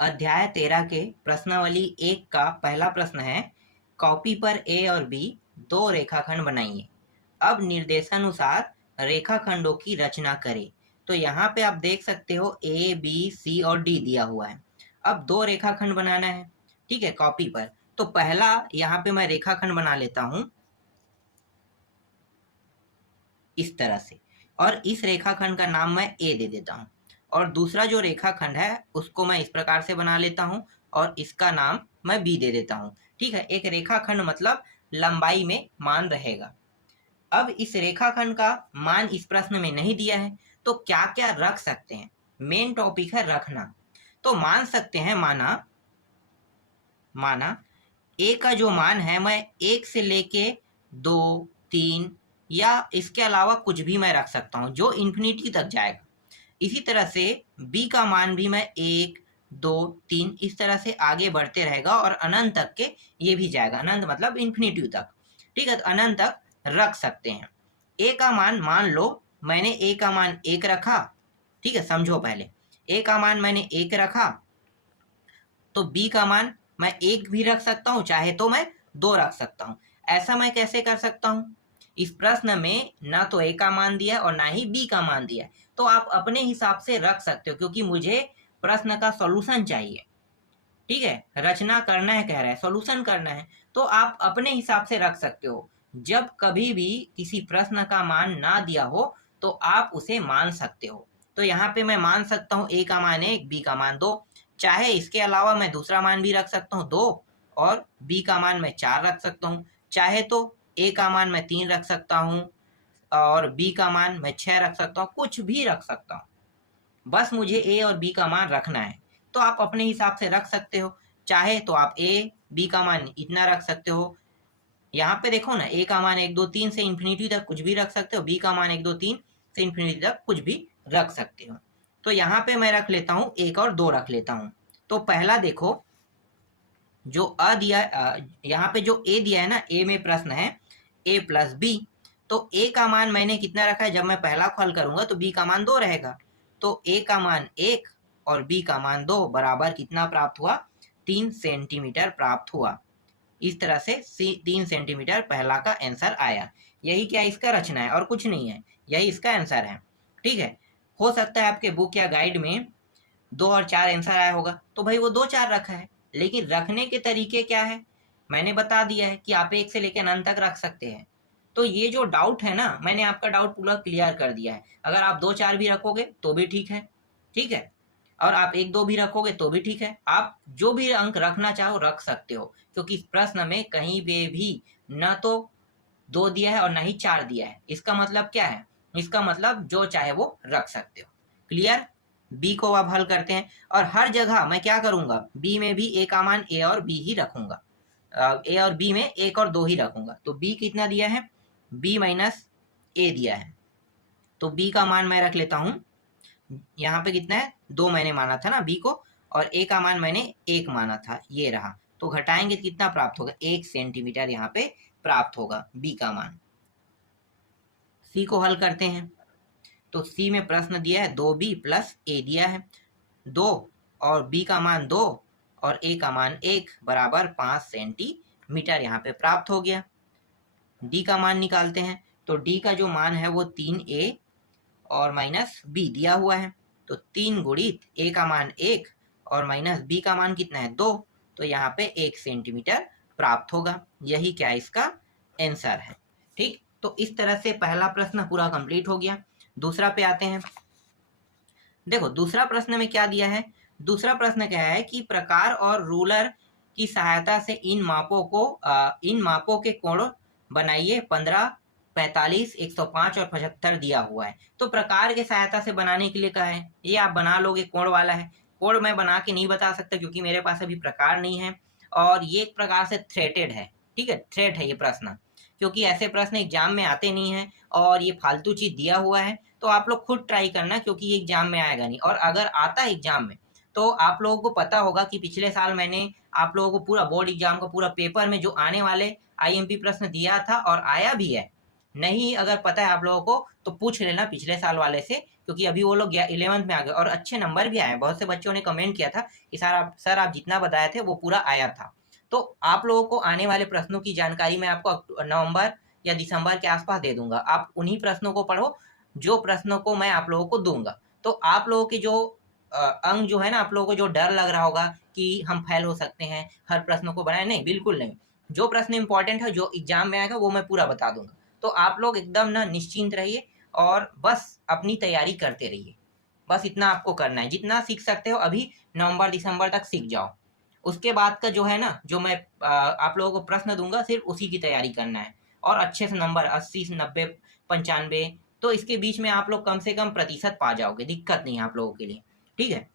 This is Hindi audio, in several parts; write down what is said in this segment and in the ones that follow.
अध्याय 13 के प्रश्नावली 1 का पहला प्रश्न है, कॉपी पर ए और बी दो रेखाखंड बनाइए। अब निर्देशानुसार रेखाखंडों की रचना करें। तो यहाँ पे आप देख सकते हो ए, बी, सी और डी दिया हुआ है। अब दो रेखाखंड बनाना है, ठीक है, कॉपी पर। तो पहला यहाँ पे मैं रेखाखंड बना लेता हूँ इस तरह से, और इस रेखाखंड का नाम मैं ए दे देता हूँ। और दूसरा जो रेखाखंड है उसको मैं इस प्रकार से बना लेता हूँ और इसका नाम मैं बी दे देता हूँ। ठीक है, एक रेखाखंड मतलब लंबाई में मान रहेगा। अब इस रेखाखंड का मान इस प्रश्न में नहीं दिया है, तो क्या क्या रख सकते हैं। मेन टॉपिक है रखना। तो मान सकते हैं, माना ए का जो मान है मैं 1 से लेके 2, 3 या इसके अलावा कुछ भी मैं रख सकता हूँ जो इन्फिनिटी तक जाएगा। इसी तरह से बी का मान भी मैं 1, 2, 3 इस तरह से आगे बढ़ते रहेगा और अनंत तक के ये भी जाएगा। अनंत मतलब इन्फिनिटी तक। ठीक है, तो अनंत तक रख सकते हैं। ए का मान लो मैंने ए का मान 1 रखा। ठीक है, समझो पहले ए का मान मैंने 1 रखा, तो बी का मान मैं 1 भी रख सकता हूँ, चाहे तो मैं 2 रख सकता हूँ। ऐसा मैं कैसे कर सकता हूँ? इस प्रश्न में ना तो ए का मान दिया है और ना ही बी का मान दिया है, तो आप अपने हिसाब से रख सकते हो, क्योंकि मुझे प्रश्न का सॉल्यूशन चाहिए। ठीक है, रचना करना है, कह रहा है सॉल्यूशन करना है, तो आप अपने हिसाब से रख सकते हो। जब कभी भी किसी प्रश्न का मान ना दिया हो तो आप उसे मान सकते हो। तो यहाँ पे मैं मान सकता हूँ ए का मान 1, बी का मान 2। चाहे इसके अलावा मैं दूसरा मान भी रख सकता हूँ 2, और बी का मान मैं 4 रख सकता हूँ। चाहे तो ए का मान मैं 3 रख सकता हूँ और बी का मान मैं 6 रख सकता हूँ, कुछ भी रख सकता हूँ। बस मुझे ए और बी का मान रखना है, तो आप अपने हिसाब से रख सकते हो। चाहे तो आप ए, बी का मान इतना रख सकते हो। यहाँ पे देखो ना, ए का मान 1, 2, 3 से इन्फिनिटी तक कुछ भी रख सकते हो, बी का मान 1, 2, 3 से इन्फिनिटी तक कुछ भी रख सकते हो। तो यहाँ पे मैं रख लेता हूँ 1 और 2 रख लेता हूँ। तो पहला देखो, जो यहाँ पे जो ए दिया है ना, ए में प्रश्न है ए प्लस बी। तो ए का मान मैंने कितना रखा है, जब मैं पहला को हल करूंगा तो बी का मान 2 रहेगा। तो ए का मान 1 और बी का मान 2 बराबर कितना प्राप्त हुआ, 3 सेंटीमीटर प्राप्त हुआ। इस तरह से 3 सेंटीमीटर पहला का आंसर आया। यही क्या इसका रचना है और कुछ नहीं है, यही इसका आंसर है। ठीक है, हो सकता है आपके बुक या गाइड में 2 और 4 आंसर आया होगा, तो भाई वो 2, 4 रखा है, लेकिन रखने के तरीके क्या है मैंने बता दिया है कि आप 1 से लेकर अनंत तक रख सकते हैं। तो ये जो डाउट है ना, मैंने आपका डाउट पूरा क्लियर कर दिया है। अगर आप 2, 4 भी रखोगे तो भी ठीक है। ठीक है, और आप 1, 2 भी रखोगे तो भी ठीक है। आप जो भी अंक रखना चाहो रख सकते हो, क्योंकि इस प्रश्न में कहीं पे भी न तो 2 दिया है और न ही 4 दिया है। इसका मतलब क्या है, इसका मतलब जो चाहे वो रख सकते हो। क्लियर? बी को अब हल करते हैं, और हर जगह मैं क्या करूंगा, बी में भी ए का मान ए और बी ही रखूंगा। ए और बी में 1 और 2 ही रखूंगा। तो बी कितना दिया है, बी माइनस ए दिया है, तो बी का मान मैं रख लेता हूँ। यहाँ पे कितना है, 2 मैंने माना था ना बी को, और ए का मान मैंने 1 माना था, ये रहा। तो घटाएंगे तो कितना प्राप्त होगा, 1 सेंटीमीटर यहाँ पे प्राप्त होगा बी का मान। सी को हल करते हैं। तो सी में प्रश्न दिया है 2b प्लस ए दिया है, 2 और बी का मान 2 और ए का मान 1 बराबर 5 सेंटीमीटर यहाँ पे प्राप्त हो गया। डी का मान निकालते हैं। तो डी का जो मान है वो 3a और माइनस बी दिया हुआ है, तो 3 गुणित ए का मान 1 और माइनस बी का मान कितना है 2, तो यहाँ पे 1 सेंटीमीटर प्राप्त होगा। यही क्या इसका आंसर है। ठीक, तो इस तरह से पहला प्रश्न पूरा कंप्लीट हो गया। दूसरा पे आते हैं। देखो दूसरा प्रश्न में क्या दिया है, दूसरा प्रश्न क्या है कि प्रकार और रूलर की सहायता से इन मापों के कोण बनाइए। 15, 45, 105 और 75 दिया हुआ है। तो प्रकार के सहायता से बनाने के लिए कहा है, ये आप बना लोगे, कोण वाला है। कोण मैं बना के नहीं बता सकता क्योंकि मेरे पास अभी प्रकार नहीं है, और ये एक प्रकार से थ्रेटेड है। ठीक है, थ्रेट है ये प्रश्न, क्योंकि ऐसे प्रश्न एग्जाम में आते नहीं हैं और ये फालतू चीज दिया हुआ है। तो आप लोग खुद ट्राई करना, क्योंकि ये एग्जाम में आएगा नहीं, और अगर आता है एग्जाम में तो आप लोगों को पता होगा कि पिछले साल मैंने आप लोगों को पूरा बोर्ड एग्जाम का पूरा पेपर में जो आने वाले आईएमपी प्रश्न दिया था और आया भी है। नहीं अगर पता है आप लोगों को तो पूछ लेना पिछले साल वाले से क्योंकि अभी वो लोग 11th में आ गए और अच्छे नंबर भी आए। बहुत से बच्चों ने कमेंट किया था कि सर आप जितना बताए थे वो पूरा आया था। तो आप लोगों को आने वाले प्रश्नों की जानकारी मैं आपको नवंबर या दिसंबर के आसपास दे दूंगा। आप उन्हीं प्रश्नों को पढ़ो जो प्रश्नों को मैं आप लोगों को दूंगा। तो आप लोगों के जो अंक जो है ना, आप लोगों को जो डर लग रहा होगा कि हम फेल हो सकते हैं हर प्रश्नों को बनाए, नहीं, बिल्कुल नहीं। जो प्रश्न इंपॉर्टेंट है, जो एग्जाम में आएगा, वो मैं पूरा बता दूंगा। तो आप लोग एकदम ना निश्चिंत रहिए और बस अपनी तैयारी करते रहिए। बस इतना आपको करना है, जितना सीख सकते हो अभी नवंबर दिसंबर तक सीख जाओ। उसके बाद का जो है ना, जो मैं आप लोगों को प्रश्न दूंगा, सिर्फ उसी की तैयारी करना है और अच्छे से नंबर 80 90 95, तो इसके बीच में आप लोग कम से कम प्रतिशत पा जाओगे, दिक्कत नहीं है आप लोगों के लिए। ठीक है,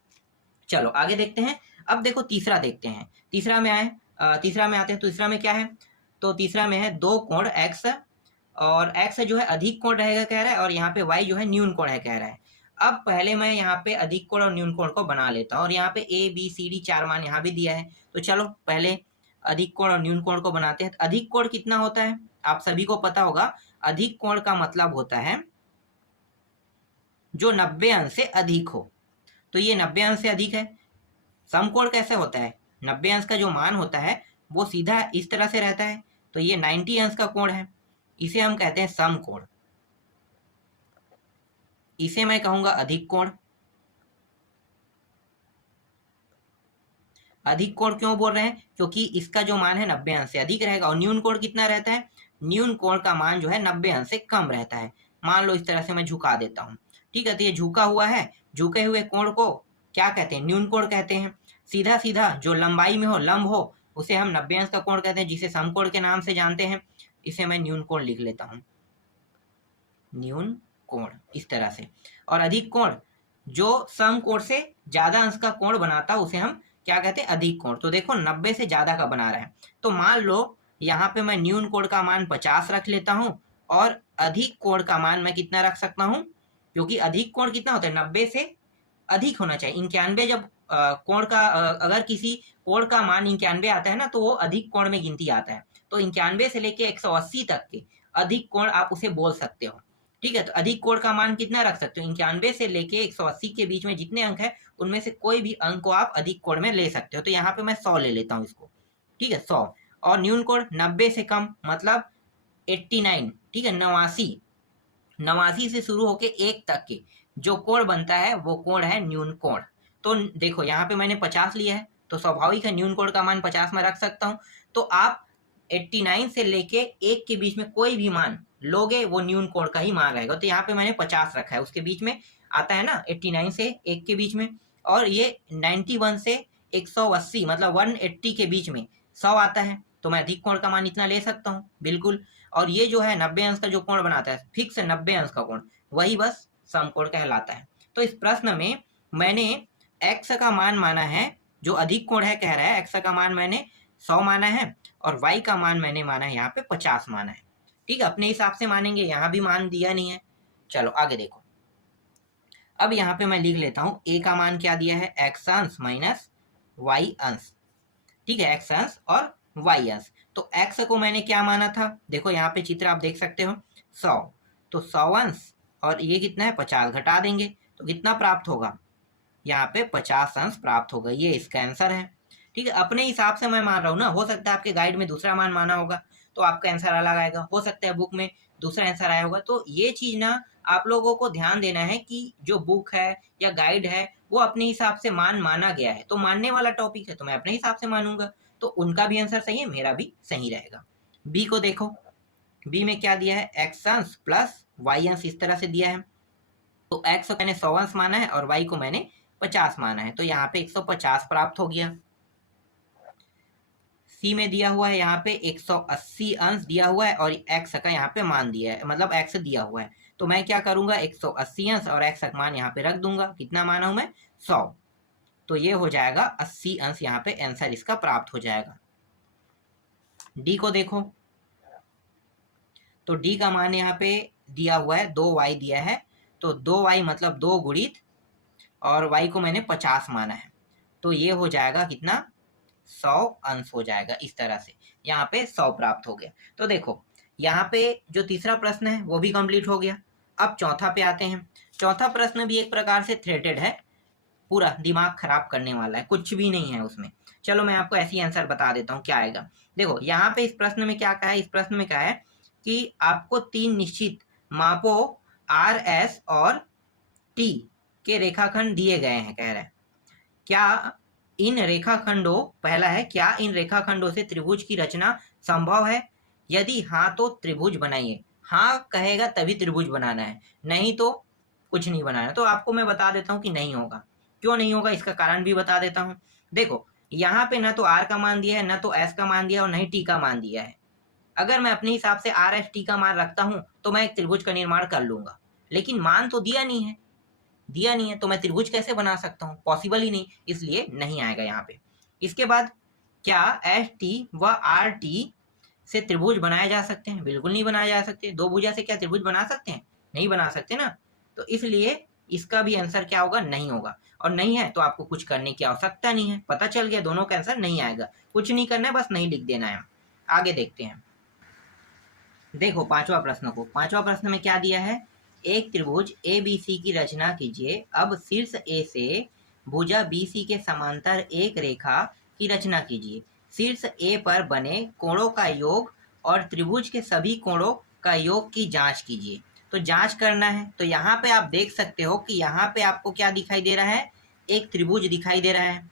चलो आगे देखते हैं। अब देखो तीसरा देखते हैं। तीसरा में तीसरा में आते हैं। तो तीसरा में क्या है? तो तीसरा में है दो कोण x, और x जो है अधिक कोण रहेगा कह रहा है, और यहाँ पे y जो है न्यून कोण है कह रहा है। अब पहले मैं यहाँ पे अधिक कोण और न्यून कोण को बना लेता हूँ, और यहाँ पे a b c d 4 मान यहाँ भी दिया है। तो चलो पहले अधिक कोण और न्यून कोण को बनाते हैं। तो अधिक कोण कितना होता है? आप सभी को पता होगा, अधिक कोण का मतलब होता है जो 90 अंश से अधिक हो। तो ये 90 अंश से अधिक है। समकोण कैसे होता है? 90 अंश का जो मान होता है वो सीधा इस तरह से रहता है, तो ये 90 अंश का कोण है, इसे हम कहते हैं समकोण। इसे मैं कहूंगा अधिक कोण। अधिक कोण क्यों बोल रहे हैं? क्योंकि इसका जो मान है 90 अंश से अधिक रहेगा। और न्यून कोण कितना रहता है? न्यून कोण का मान जो है 90 अंश से कम रहता है। मान लो इस तरह से मैं झुका देता हूं, ठीक है, तो ये झुका हुआ है। झुके हुए कोण को क्या कहते हैं? न्यून कोण कहते हैं। सीधा सीधा जो लंबाई में हो, लंब हो, उसे हम 90 अंश का कोण कहते हैं, जिसे समकोण के नाम से जानते हैं। इसे मैं न्यून कोण लिख लेता हूं, न्यून कोण, इस तरह से। और अधिक कोण जो समकोण से ज्यादा अंश का कोण बनाता है उसे हम क्या कहते हैं? अधिक कोण। तो देखो 90 से ज्यादा का बना रहा है, तो मान लो यहाँ पे मैं न्यून कोण का मान 50 रख लेता हूँ, और अधिक कोण का मान मैं कितना रख सकता हूँ? क्योंकि अधिक कोण कितना होता है? 90 से अधिक होना चाहिए। 91 जब कोण का अगर किसी कोण का मान 91 आता है ना, तो वो अधिक कोण में गिनती आता है। तो 91 से लेके 180 तक के अधिक कोण आप उसे बोल सकते हो। ठीक है, तो अधिक कोण का मान कितना रख सकते हो? 91 से लेके 180 के बीच में जितने अंक है, उनमें से कोई भी अंक को आप अधिक कोण में ले सकते हो। तो यहाँ पे मैं 100 ले लेता हूँ इसको, ठीक है, 100। और न्यून कोण 90 से कम मतलब 89, ठीक है, 89। 89 से शुरू होके 1 तक के जो कोण बनता है वो कोण है न्यून कोण। तो देखो यहाँ पे मैंने 50 लिया है, तो स्वाभाविक है न्यून कोण का मान 50 में रख सकता हूँ। तो आप 89 से लेके 1 के बीच में कोई भी मान लोगे, वो न्यून कोण का ही मान रहेगा। तो यहाँ पे मैंने 50 रखा है, उसके बीच में आता है ना 89 से 1 के बीच में। और ये 91 से 180 मतलब 180 के बीच में 100 आता है, तो मैं अधिक कोण का मान इतना ले सकता हूँ, बिल्कुल। और ये जो है 90 अंश का जो कोण बनाता है, फिक्स 90 अंश का कोण, वही बस समकोण कहलाता है। तो इस प्रश्न में मैंने x का मान माना है, जो अधिक कोण है कह रहा है, x का मान मैंने 100 माना है, और y का मान मैंने माना है यहाँ पे 50 माना है। ठीक है, अपने हिसाब से मानेंगे, यहाँ भी मान दिया नहीं है। चलो आगे देखो। अब यहाँ पे मैं लिख लेता हूँ a का मान क्या दिया है? x अंश माइनस y अंश। ठीक है, x अंश और y अंश। तो x को मैंने क्या माना था? देखो यहाँ पे चित्र आप देख सकते हो, 100। तो 100 अंश और ये कितना है? 50, घटा देंगे तो कितना प्राप्त होगा? यहाँ पे 50 अंश प्राप्त होगा। ये इसका आंसर है। ठीक है, अपने हिसाब से मैं मान रहा हूँ ना, हो सकता है आपके गाइड में दूसरा मान माना होगा तो आपका आंसर अलग आएगा, हो सकता है बुक में दूसरा आंसर आया होगा। तो ये चीज ना आप लोगों को ध्यान देना है कि जो बुक है या गाइड है वो अपने हिसाब से मान माना गया है, तो मानने वाला टॉपिक है तो मैं अपने हिसाब से मानूंगा, तो उनका भी आंसर सही है, मेरा भी सही रहेगा। बी को देखो, बी में क्या दिया है? एक्स अंश प्लस वाई अंश, इस तरह से दिया है। तो एक्स को मैंने 100 अंश माना है और वाई को मैंने 50 माना है, तो यहाँ पे 150 प्राप्त हो गया। सी में दिया हुआ है यहाँ पे 180 अंश दिया हुआ है, और एक्स का यहाँ पे मान दिया है, मतलब एक्स दिया हुआ है। तो मैं क्या करूंगा? 180 अंश और एक्स का मान यहाँ पे रख दूंगा। कितना माना हूं मैं? 100। तो ये हो जाएगा 80 अंश, यहाँ पे आंसर इसका प्राप्त हो जाएगा। डी को देखो, तो डी का मान यहाँ पे दिया हुआ है 2y दिया है, तो 2y मतलब 2 गुणित, और y को मैंने 50 माना है, तो ये हो जाएगा कितना? 100 अंश हो जाएगा। इस तरह से यहाँ पे 100 प्राप्त हो गया। तो देखो यहाँ पे जो तीसरा प्रश्न है वो भी कंप्लीट हो गया। अब चौथा पे आते हैं। चौथा प्रश्न भी एक प्रकार से थ्रेटेड है, पूरा दिमाग खराब करने वाला है, कुछ भी नहीं है उसमें। चलो मैं आपको ऐसी आंसर बता देता हूँ क्या आएगा। देखो यहाँ पे इस प्रश्न में क्या कहा है, इस प्रश्न में कहा है कि आपको 3 निश्चित मापों आर एस और टी के रेखाखंड दिए गए हैं। कह रहा है क्या इन रेखाखंडों, पहला है क्या इन रेखाखंडों से त्रिभुज की रचना संभव है, यदि हाँ तो त्रिभुज बनाइए। हाँ कहेगा तभी त्रिभुज बनाना है, नहीं तो कुछ नहीं बनाना। तो आपको मैं बता देता हूँ कि नहीं होगा। क्यों नहीं होगा इसका कारण भी बता देता हूँ। देखो यहाँ पे ना तो आर का मान दिया है, ना तो एस का मान दिया है, और नहीं टी का मान दिया है। अगर मैं अपने हिसाब से आर एस टी का मान रखता हूँ तो मैं एक त्रिभुज का निर्माण कर लूंगा, लेकिन मान तो दिया नहीं है, दिया नहीं है तो मैं त्रिभुज कैसे बना सकता हूँ, पॉसिबल ही नहीं, इसलिए नहीं आएगा यहाँ पे। इसके बाद क्या एस टी व आर टी से त्रिभुज बनाए जा सकते हैं? बिल्कुल नहीं बनाए जा सकते। दो भुजा से क्या त्रिभुज बना सकते हैं? नहीं बना सकते ना। तो इसलिए इसका भी आंसर क्या होगा? नहीं होगा। और नहीं है तो आपको कुछ करने की आवश्यकता नहीं है, पता चल गया दोनों का आंसर नहीं आएगा। कुछ नहीं करना है, बस नहीं लिख देना है। आगे देखते हैं। देखो पांचवा प्रश्न को, पांचवा प्रश्न में क्या दिया है, एक त्रिभुज ए बी सी की रचना कीजिए। अब शीर्ष ए से भुजा बी सी के समांतर एक रेखा की रचना कीजिए। शीर्ष ए पर बने कोणों का योग और त्रिभुज के सभी कोणों का योग की जांच कीजिए। तो जांच करना है, तो यहाँ पे आप देख सकते हो कि यहाँ पे आपको क्या दिखाई दे रहा है, एक त्रिभुज दिखाई दे रहा है।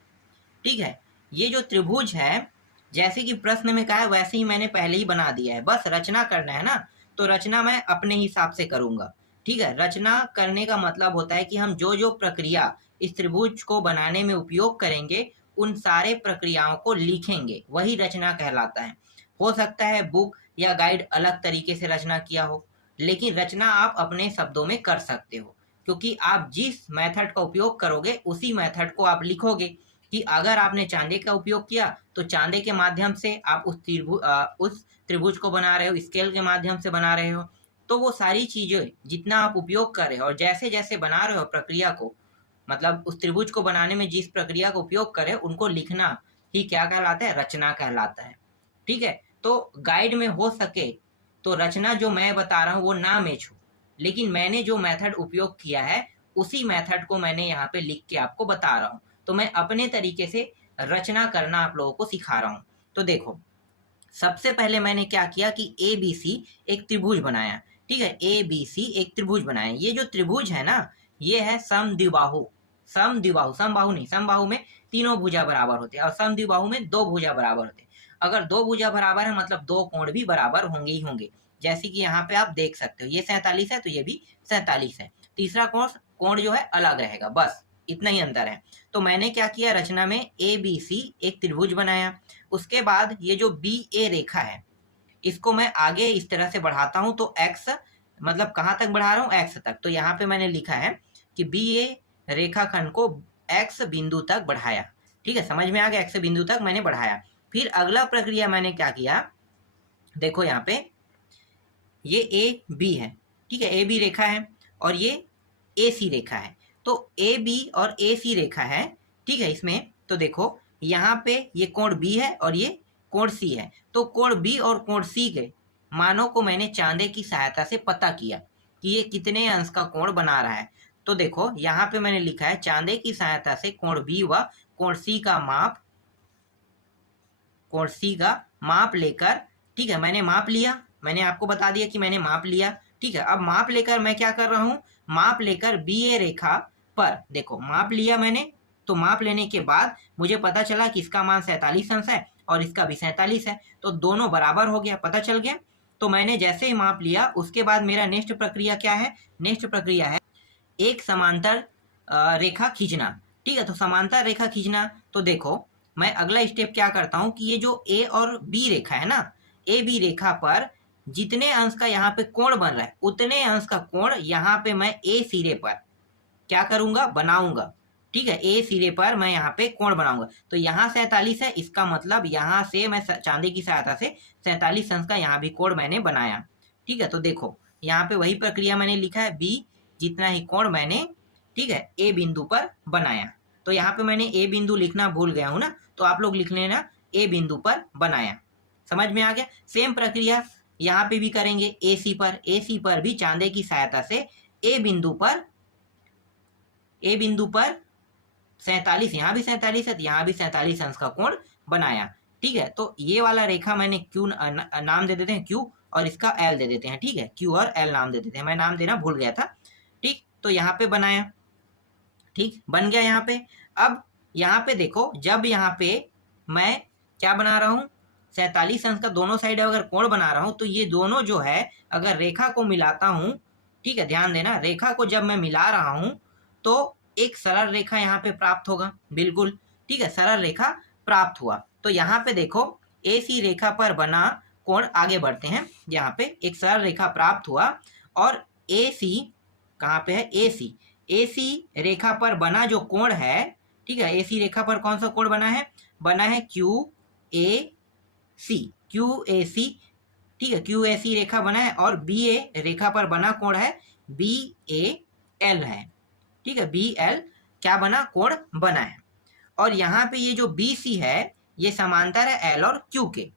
ठीक है, ये जो त्रिभुज है जैसे कि प्रश्न में कहा है वैसे ही मैंने पहले ही बना दिया है, बस रचना करना है ना। तो रचना मैं अपने हिसाब से करूंगा। ठीक है, रचना करने का मतलब होता है कि हम जो जो प्रक्रिया इस त्रिभुज को बनाने में उपयोग करेंगे उन सारे प्रक्रियाओं को लिखेंगे, वही रचना कहलाता है। हो सकता है बुक या गाइड अलग तरीके से रचना किया हो, लेकिन रचना आप अपने शब्दों में कर सकते हो, क्योंकि आप जिस मेथड का उपयोग करोगे उसी मेथड को आप लिखोगे। कि अगर आपने चांदे का उपयोग किया तो चांदे के माध्यम से आप उस त्रिभुज को बना रहे हो, स्केल के माध्यम से बना रहे हो। तो वो सारी चीजें जितना आप उपयोग कर रहे हो और जैसे जैसे बना रहे हो प्रक्रिया को, मतलब उस त्रिभुज को बनाने में जिस प्रक्रिया का उपयोग करें उनको लिखना ही क्या कहलाता है, रचना कहलाता है। ठीक है, तो गाइड में हो सके तो रचना जो मैं बता रहा हूँ वो ना मैच हो, लेकिन मैंने जो मेथड उपयोग किया है उसी मेथड को मैंने यहाँ पे लिख के आपको बता रहा हूँ। तो मैं अपने तरीके से रचना करना आप लोगों को सिखा रहा हूँ। तो देखो सबसे पहले मैंने क्या किया कि ए बी सी एक त्रिभुज बनाया। ठीक है, ए बी सी एक त्रिभुज बनाया। ये जो त्रिभुज है ना, ये है समद्विबाहु। समद्विबाहु, समबाहु नहीं, समबाहु में तीनों भुजा बराबर होते हैं और समद्विबाहु में दो भुजा बराबर होते हैं। अगर दो भुजा बराबर है मतलब दो कोण भी बराबर होंगे ही होंगे। जैसे कि यहाँ पे आप देख सकते हो ये 47 है तो ये भी 47 है। तीसरा कोण कोण जो है अलग रहेगा, बस इतना ही अंतर है। तो मैंने क्या किया, रचना में ए बी सी एक त्रिभुज बनाया। उसके बाद ये जो बी ए रेखा है इसको मैं आगे इस तरह से बढ़ाता हूं, तो एक्स मतलब कहां तक बढ़ा रहा हूं, एक्स तक। तो यहाँ पे मैंने लिखा है कि बी ए रेखाखंड को एक्स बिंदु तक बढ़ाया। ठीक है, समझ में आ गया, एक्स बिंदु तक मैंने बढ़ाया। फिर अगला प्रक्रिया मैंने क्या किया, देखो यहाँ पे ये ए बी है। ठीक है, ए बी रेखा है और ये ए सी रेखा है। तो ए बी और ए सी रेखा है। ठीक है, इसमें तो देखो यहाँ पे ये कोण बी है और ये कोण सी है। तो कोण बी और कोण सी के मानों को मैंने चांदे की सहायता से पता किया कि ये कितने अंश का कोण बना रहा है। तो देखो यहाँ पे मैंने लिखा है चांदे की सहायता से कोण बी व कोण सी का माप लेकर, ठीक है मैंने माप लिया, मैंने आपको बता दिया कि मैंने माप लिया। ठीक है, अब माप लेकर मैं क्या कर रहा हूँ, माप लेकर बी ए रेखा पर, देखो माप लिया मैंने, तो माप लेने के बाद मुझे पता चला कि इसका मान 47 अंश है और इसका भी 47 है, तो दोनों बराबर हो गया, पता चल गया। तो मैंने जैसे ही माप लिया उसके बाद मेरा नेक्स्ट प्रक्रिया क्या है, नेक्स्ट प्रक्रिया है एक समांतर रेखा खींचना। ठीक है, तो समांतर रेखा खींचना, तो देखो मैं अगला स्टेप क्या करता हूँ कि ये जो ए और बी रेखा है ना, ए बी रेखा पर जितने अंश का यहाँ पे कोण बन रहा है उतने अंश का कोण यहाँ पे मैं ए सिरे पर क्या करूंगा, बनाऊंगा। ठीक है, ए सिरे पर मैं यहाँ पे कोण बनाऊंगा। तो यहाँ 47 है, इसका मतलब यहाँ से मैं चांदी की सहायता से 47 अंश का यहाँ भी कोण मैंने बनाया। ठीक है, तो देखो यहाँ पे वही प्रक्रिया मैंने लिखा है, बी जितना ही कोण मैंने, ठीक है, ए बिंदु पर बनाया। तो यहाँ पे मैंने ए बिंदु लिखना भूल गया हूँ ना, तो आप लोग लिख लेना ए बिंदु पर बनाया। समझ में आ गया। सेम प्रक्रिया यहाँ पे भी करेंगे, ए सी पर भी चांदे की सहायता से ए बिंदु पर ए बिंदु पर 47, यहाँ भी 47 है, यहाँ भी 47 अंश का कोण बनाया। ठीक है, तो ये वाला रेखा मैंने क्यू नाम दे देते हैं क्यू, और इसका एल दे देते हैं। ठीक है, क्यू और एल नाम दे देते हैं, मैं नाम देना भूल गया था। ठीक, तो यहाँ पे बनाया, ठीक बन गया यहाँ पे। अब यहाँ पे देखो, जब यहाँ पे मैं क्या बना रहा हूँ, 47 अंश का दोनों साइड अगर कोण बना रहा हूँ, तो ये दोनों जो है अगर रेखा को मिलाता हूँ, ठीक है ध्यान देना, रेखा को जब मैं मिला रहा हूँ तो एक सरल रेखा यहाँ पे प्राप्त होगा, बिल्कुल ठीक है, सरल रेखा प्राप्त हुआ। तो यहाँ पे देखो AC रेखा पर बना कोण, आगे बढ़ते हैं, यहाँ पे एक सरल रेखा प्राप्त हुआ और AC कहाँ पे है, AC रेखा पर बना जो कोण है, ठीक है, AC रेखा पर कौन सा कोण बना है QAC, ठीक है, QAC रेखा बना है, और BA रेखा पर बना कोण है BAL है। ठीक है, BL क्या बना, कोण बना है। और यहाँ पे ये जो BC है ये समांतर है L और Q के,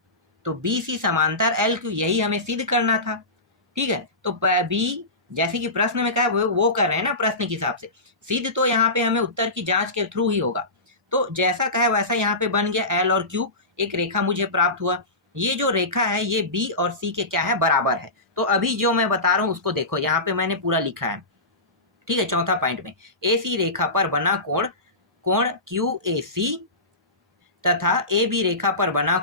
तो BC समांतर LQ, यही हमें सिद्ध करना था। ठीक है, तो B जैसे कि प्रश्न में कहा वो कर रहे हैं ना, प्रश्न के हिसाब से सिद्ध तो यहाँ पे हमें उत्तर की जांच के थ्रू ही होगा। तो जैसा कहा वैसा यहाँ पे बन गया, L और Q एक रेखा मुझे प्राप्त हुआ। ये जो रेखा है ये B और C के क्या है, बराबर है। तो अभी जो मैं बता रहा हूँ उसको देखो, यहाँ पे मैंने पूरा लिखा है। ठीक है, चौथा पॉइंट में AC रेखा पर बना कोण QAC तथा AB रेखा पर बना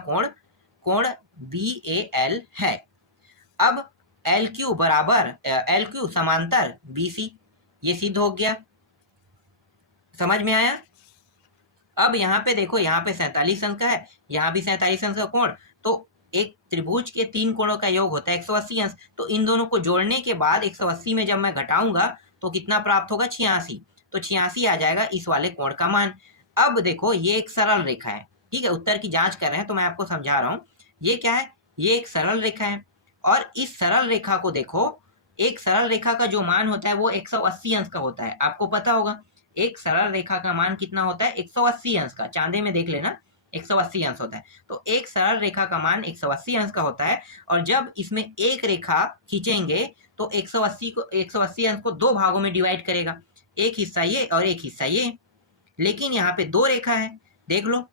कोण BAL है। अब LQ बराबर LQ समांतर BC, ये सिद्ध हो गया, समझ में आया। अब यहाँ पे देखो, यहाँ पे 47 अंश का है, यहाँ भी 47 अंश का कोण, तो एक त्रिभुज के 3 कोणों का योग होता है 180 अंश। तो इन दोनों को जोड़ने के बाद 180 में जब मैं घटाऊंगा तो कितना प्राप्त होगा, 86। तो 86 आ जाएगा इस वाले कोण का मान। अब देखो ये एक सरल रेखा है, ठीक है, उत्तर की जांच कर रहे हैं तो मैं आपको समझा रहा हूँ। ये क्या है, ये एक सरल रेखा है, और इस सरल रेखा को देखो, एक सरल रेखा का जो मान होता है वो 180 अंश का होता है, आपको पता होगा। एक सरल रेखा का मान कितना होता है, 180 अंश का, चांदे में देख लेना 180 अंश होता है। तो एक सरल रेखा का मान 180 अंश का होता है, और जब इसमें एक रेखा खींचेंगे तो 180 अंश को 2 भागों में डिवाइड करेगा, एक हिस्सा ये और एक हिस्सा ये। लेकिन यहाँ पे 2 रेखा है, देख लो,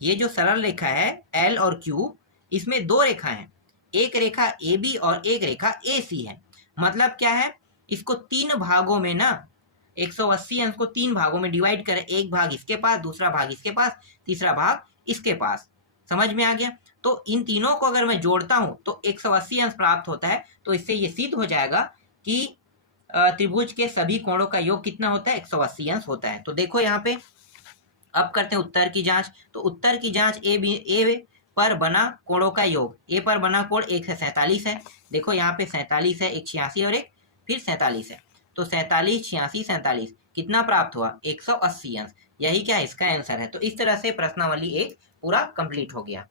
ये जो सरल रेखा है L और Q, इसमें 2 रेखा है, एक रेखा AB और एक रेखा AC है। मतलब क्या है, इसको 3 भागों में ना, 180 अंश को 3 भागों में डिवाइड करें, एक भाग इसके पास, दूसरा भाग इसके पास, तीसरा भाग इसके पास। समझ में आ गया। तो इन तीनों को अगर मैं जोड़ता हूं तो 180 अंश प्राप्त होता है। तो इससे ये सिद्ध हो जाएगा कि त्रिभुज के सभी कोणों का योग कितना होता है, 180 अंश होता है। तो देखो यहाँ पे, अब करते हैं उत्तर की जांच। तो उत्तर की जांच ए पर बना कोणों का योग, ए पर बना कोण 1 से 47 है। देखो यहाँ पे 47 है, एक 86 और एक फिर 47 है, तो 47, 86, 47 कितना प्राप्त हुआ, 180 अंश। यही क्या इसका आंसर है। तो इस तरह से प्रश्नावली 1 पूरा कंप्लीट हो गया।